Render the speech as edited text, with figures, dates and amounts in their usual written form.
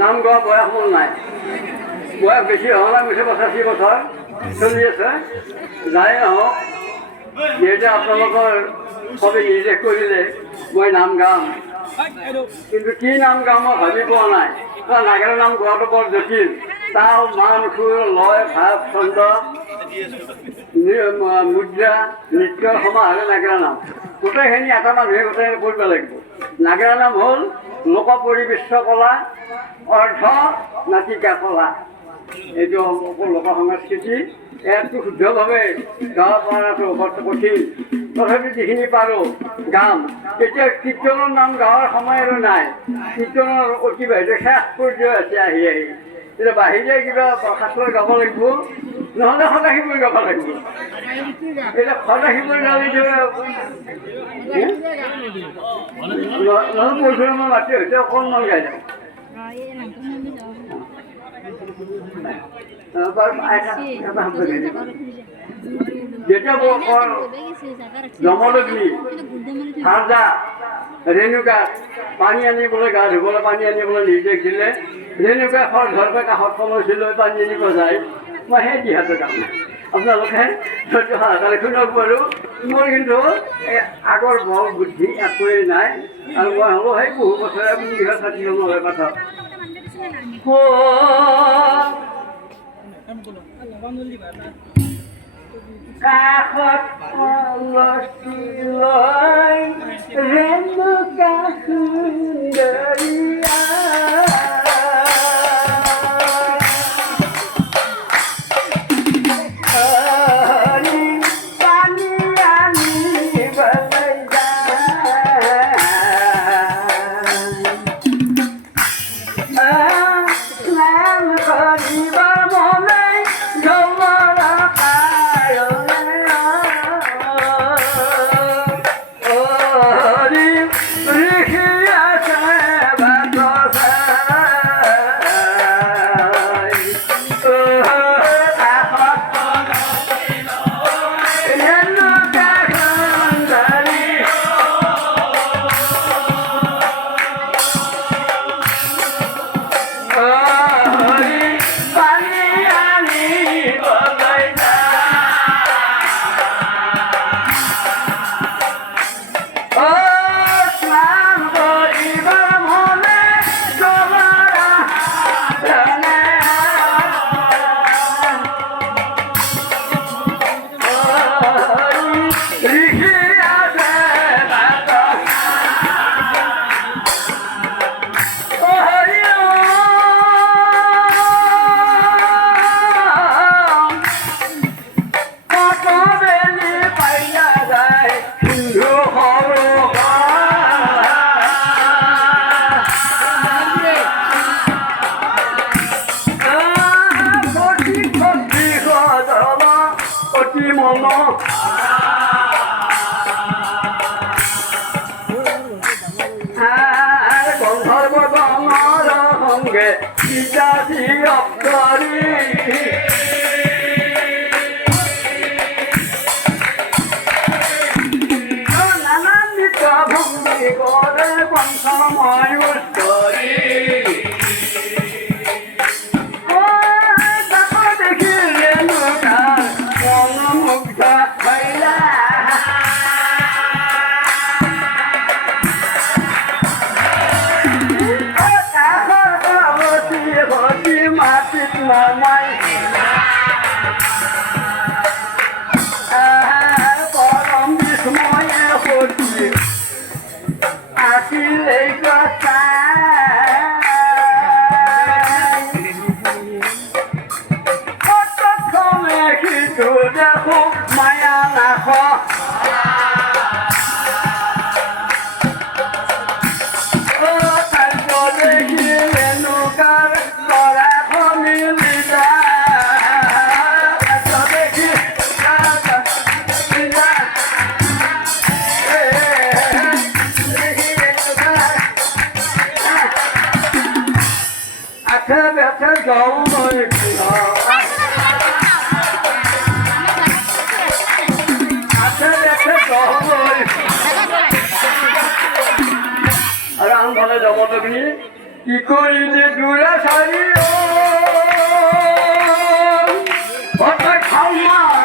নাম গোৱা বয়স মোৰ নাই, বয়স বেছি হোৱা নাই, বেছি 85 বছৰ চলি আছে। যাই নহওক, যিহেতু আপোনালোকৰ সবে নিৰ্দেশ কৰিলে মই নাম গাম, কিন্তু কি নাম গাম মই ভাবি পোৱা নাই। নাগেৰা নাম গোৱাটো বৰ জটিল, তাল, মান, সুৰ, লয়, ভাৱ, ছন্দ, মুদ্ৰা, নৃত্যৰ সমাহাৰে নাগেৰা নাম। গোটেইখিনি এটা মানুহে গোটেই কৰিব লাগিব। নাগেৰা নাম হ'ল লোক পৰিবেশ্য কলা, অৰ্ধ নাটিকা কলা। এইটো লোক সংস্কৃতি। ইয়াতটো শুদ্ধভাৱে গাব পৰাটো বৰ কঠিন, তথাপি যিখিনি পাৰোঁ গাম। এতিয়া কীৰ্তনৰ নাম গাঁৱৰ সময় আৰু নাই, কীৰ্তনৰ অতিবাহিত শেষ পৰ্যায় আছে আহি আহি। এতিয়া বাহিৰে কিবা শাস্ত্ৰ গাব লাগিব, নহ'লে সদাশিৱৰ গাব লাগিব। এতিয়া সদাশিৱৰ গালি নহ'লে পৰশুৰামৰ মাটি হৈছে অকণমান গাই যাওঁ। যেতিয়া জমদগ্নি সাৰদা ৰেণুকা পানী আনিবলৈ, গা ধুবলৈ পানী আনিবলৈ নিৰ্দেশ দিলে, ৰেণুকা ঘৰ কাষত কলচি লৈ পানী আনিব যায়। মই সেই দিহাটো যাম। আপোনালোকে ধৈৰ্য সহকাৰে শুনক বাৰু। মোৰ কিন্তু আগৰ বৰ বুদ্ধি একোৱেই নাই, আৰু মই হ'লো সেই বহু বছৰে বিঘা 60 জনৰে কথা। কাষত কলচি লৈ ৰেণুকা সুন্দৰীয়া, কি কৰিলে দুৰা চাৰি অ তই খাওঁ